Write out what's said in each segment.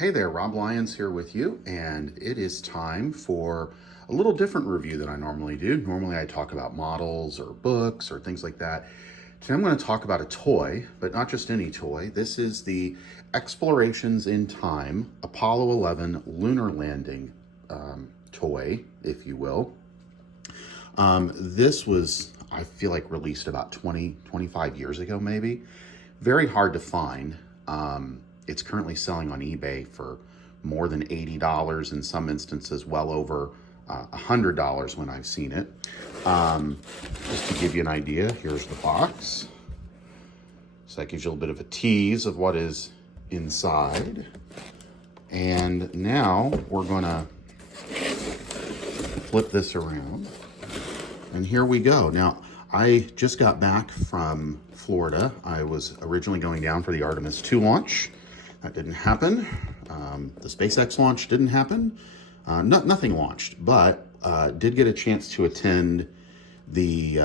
Hey there, Rob Lyons here with you, and it is time for a little different review than I normally do. Normally I talk about models or books or things like that. Today I'm going to talk about a toy, but not just any toy. This is the Explorations in Time Apollo 11 Lunar Landing toy, if you will. This was, I feel like, released about 25 years ago, maybe. Very hard to find. It's currently selling on eBay for more than $80, in some instances well over $100 when I've seen it. Just to give you an idea, here's the box. So that gives you a little bit of a tease of what is inside. And now we're gonna flip this around. And here we go. Now, I just got back from Florida. I was originally going down for the Artemis 2 launch. That didn't happen. The SpaceX launch didn't happen. Nothing launched, but did get a chance to attend the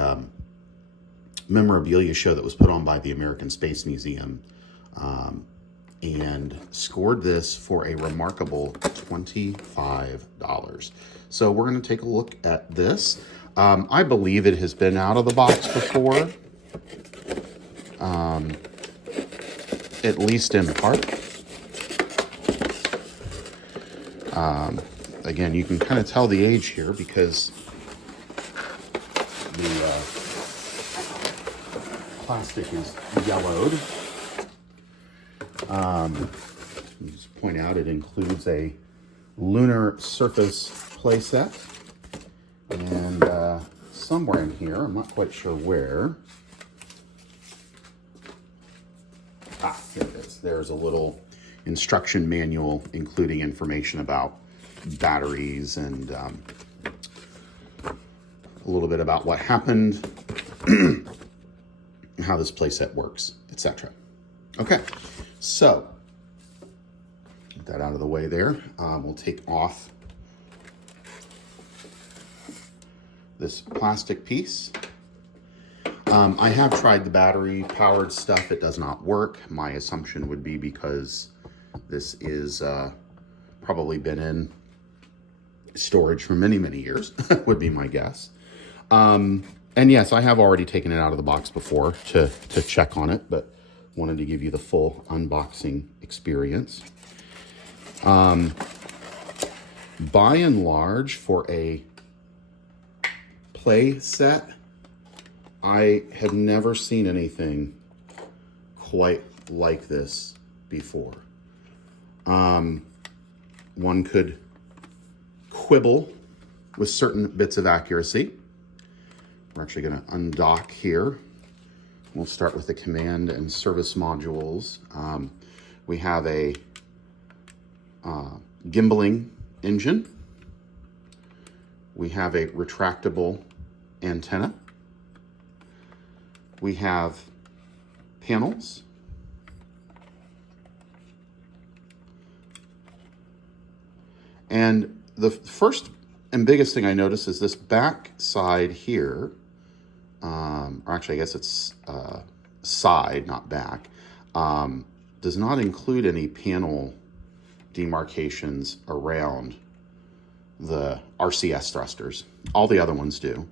memorabilia show that was put on by the American Space Museum, and scored this for a remarkable $25. So we're going to take a look at this. I believe it has been out of the box before, at least in part. Again, you can kind of tell the age here because the plastic is yellowed. Just point out it includes a lunar surface playset, and somewhere in here, I'm not quite sure where. Here it is. There's a little instruction manual including information about batteries and a little bit about what happened, how this playset works, etc. Okay, so get that out of the way there. We'll take off this plastic piece. I have tried the battery powered stuff. It does not work. My assumption would be because this is probably been in storage for many, many years, would be my guess. And yes, I have already taken it out of the box before to check on it, but wanted to give you the full unboxing experience. By and large, for a play set, I have never seen anything quite like this before. One could quibble with certain bits of accuracy. We're actually going to undock here. We'll start with the command and service modules. We have a gimbaling engine. We have a retractable antenna. We have panels. And the first and biggest thing I notice is this back side here, or actually I guess it's side, not back, does not include any panel demarcations around the RCS thrusters. All the other ones do,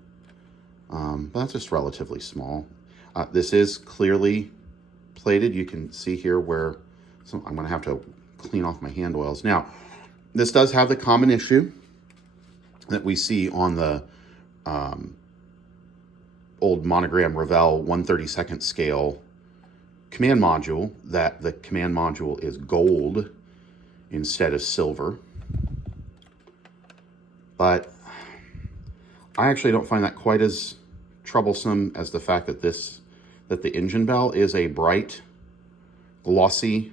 but that's just relatively small. This is clearly plated. You can see here where, so I'm going to have to clean off my hand oils. Now, this does have the common issue that we see on the old Monogram Revell 1/32 scale command module, that the command module is gold instead of silver. But I actually don't find that quite as troublesome as the fact that the engine bell is a bright, glossy,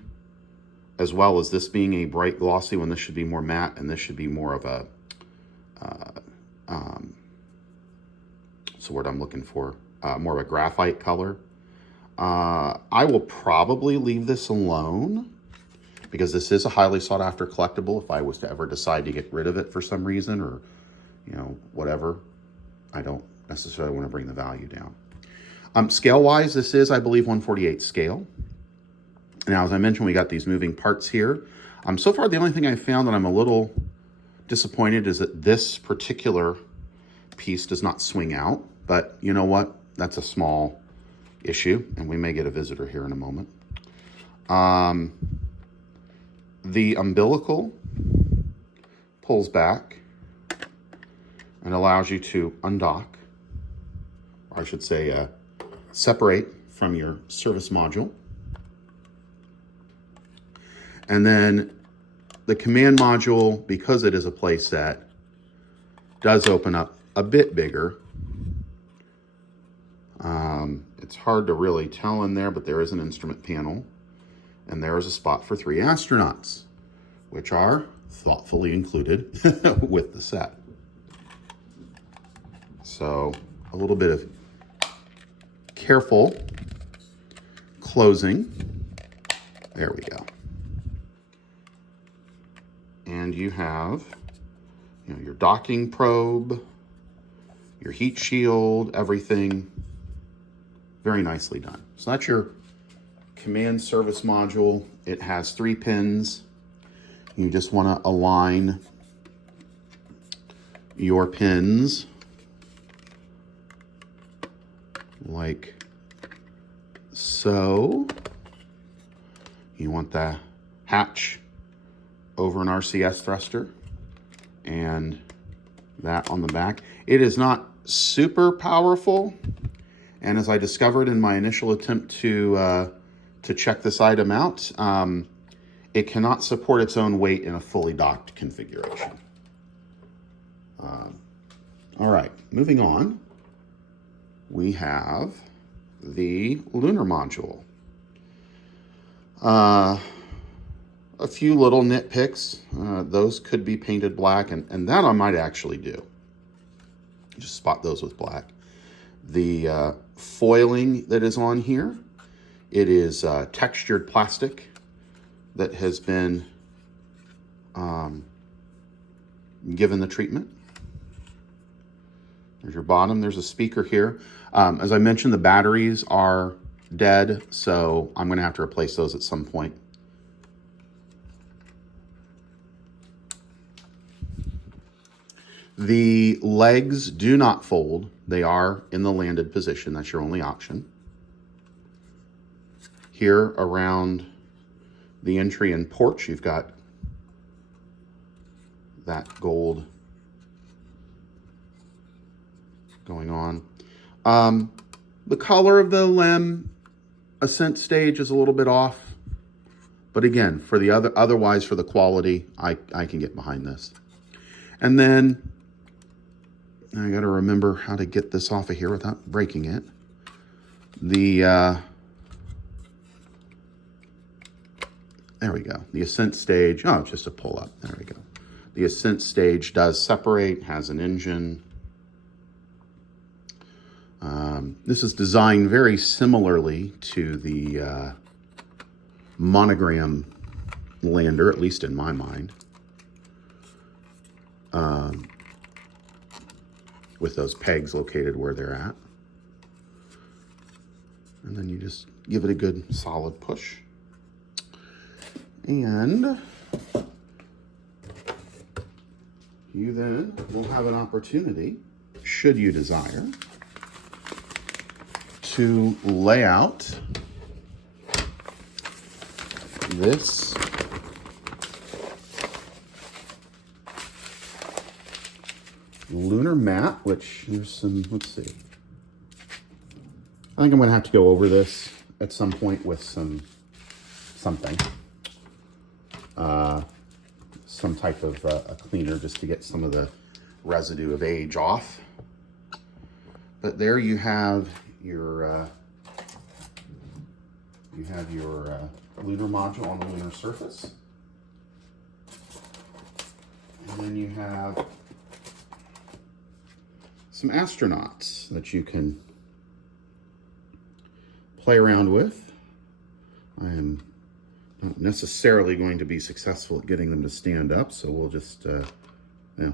as well as this being a bright glossy when this should be more matte, and this should be more of a, what's the word I'm looking for? More of a graphite color. I will probably leave this alone because this is a highly sought after collectible. If I was to ever decide to get rid of it for some reason, or, you know, whatever, I don't necessarily want to bring the value down. Scale wise, this is, I believe, 1/48 scale. Now, as I mentioned, we got these moving parts here. So far, the only thing I found that I'm a little disappointed is that this particular piece does not swing out, but you know what? That's a small issue, and we may get a visitor here in a moment. The umbilical pulls back and allows you to undock, or I should say separate from your service module. And then the command module, because it is a playset, does open up a bit bigger. It's hard to really tell in there, but there is an instrument panel, and there is a spot for 3 astronauts, which are thoughtfully included with the set. So a little bit of careful closing. There we go. And you have, your docking probe, your heat shield, everything very nicely done. So that's your command service module. It has 3 pins. You just want to align your pins like so. You want the hatch over an RCS thruster and that on the back. It is not super powerful, and as I discovered in my initial attempt to check this item out, it cannot support its own weight in a fully docked configuration. All right, moving on, we have the Lunar module. A few little nitpicks. Those could be painted black, and that I might actually do. Just spot those with black. The foiling that is on here, it is textured plastic that has been given the treatment. There's your bottom. There's a speaker here. As I mentioned, the batteries are dead, so I'm going to have to replace those at some point. The legs do not fold. They are in the landed position. That's your only option. Here around the entry and porch, you've got that gold going on. The color of the LEM ascent stage is a little bit off, but again, for the otherwise for the quality, I can get behind this. And then I got to remember how to get this off of here without breaking it. There we go. The ascent stage. Oh, just a pull up. There we go. The ascent stage does separate, has an engine. This is designed very similarly to the monogram lander, at least in my mind. With those pegs located where they're at. And then you just give it a good solid push. And you then will have an opportunity, should you desire, to lay out this Lunar mat, which there's some, let's see. I think I'm gonna have to go over this at some point with something. Some type of a cleaner just to get some of the residue of age off. But there you have your lunar module on the lunar surface. And then you have some astronauts that you can play around with. I am not necessarily going to be successful at getting them to stand up, so we'll just, yeah, there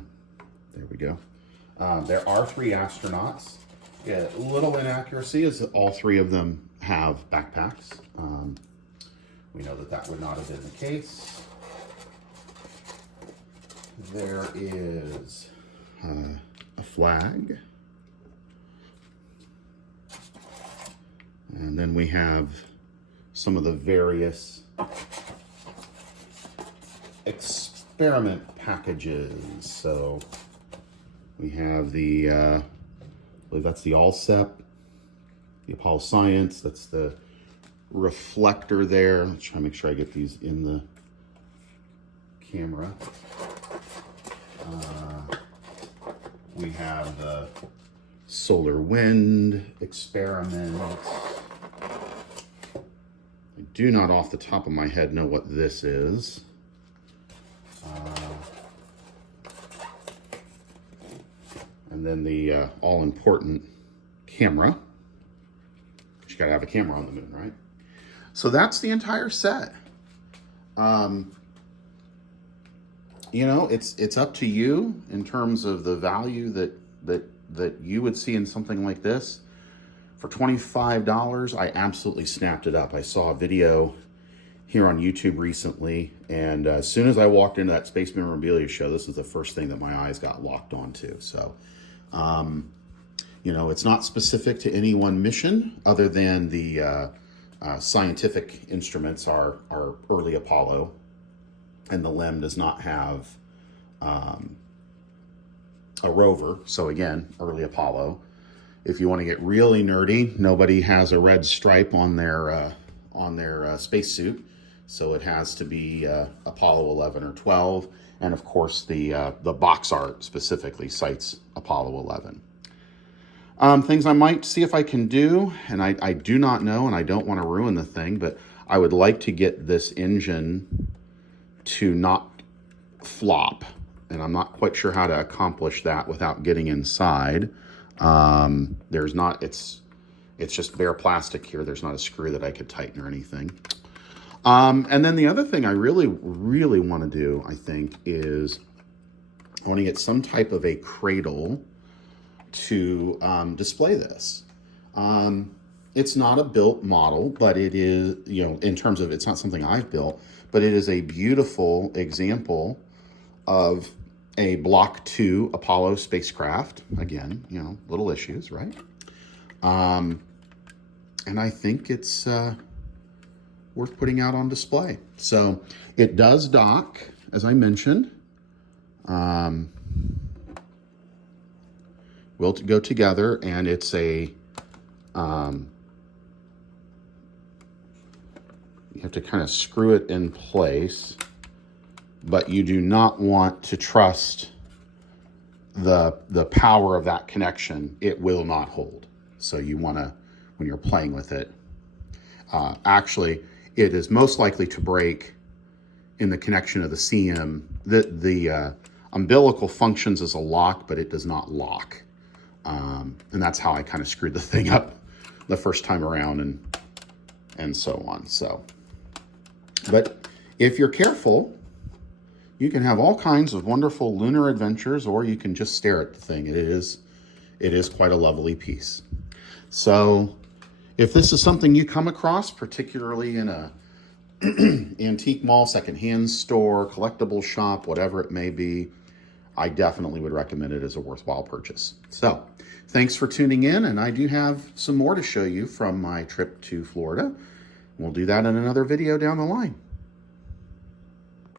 we go. There are 3 astronauts. Yeah, a little inaccuracy is that all 3 of them have backpacks. We know that that would not have been the case. There is a flag. And then we have some of the various experiment packages. So we have the, I believe that's the ALSEP, the Apollo Science, that's the reflector there. Let's try to make sure I get these in the camera. We have the solar wind experiment. I do not off the top of my head know what this is. And then the all-important camera. You gotta have a camera on the moon, right? So that's the entire set. You know, it's up to you in terms of the value that you would see in something like this. For $25, I absolutely snapped it up. I saw a video here on YouTube recently, and as soon as I walked into that Space Memorabilia show, this is the first thing that my eyes got locked onto. So, you know, it's not specific to any one mission other than the scientific instruments are early Apollo, and the LEM does not have a rover. So again, early Apollo. If you want to get really nerdy, nobody has a red stripe on their spacesuit, so it has to be Apollo 11 or 12, and of course the box art specifically cites Apollo 11. Things I might see if I can do, and I do not know, and I don't want to ruin the thing, but I would like to get this engine to not flop, and I'm not quite sure how to accomplish that without getting inside. There's not, it's just bare plastic here. There's not a screw that I could tighten or anything. And then the other thing I really want to do, I think, is I want to get some type of a cradle to display this. It's not a built model, but it is, you know, in terms of, it's not something I've built, but it is a beautiful example of a Block 2 Apollo spacecraft. Again, you know, little issues, right? And I think it's worth putting out on display. So it does dock, as I mentioned. Will go together, and it's a, you have to kind of screw it in place, but you do not want to trust the power of that connection. It will not hold. So you want to, when you're playing with it, actually, it is most likely to break in the connection of the CM. The umbilical functions as a lock, but it does not lock. And that's how I kind of screwed the thing up the first time around, and so on. So, but if you're careful, you can have all kinds of wonderful lunar adventures, or you can just stare at the thing. It is quite a lovely piece. So if this is something you come across, particularly in a antique mall, secondhand store, collectible shop, whatever it may be, I definitely would recommend it as a worthwhile purchase. So thanks for tuning in, and I do have some more to show you from my trip to Florida. We'll do that in another video down the line.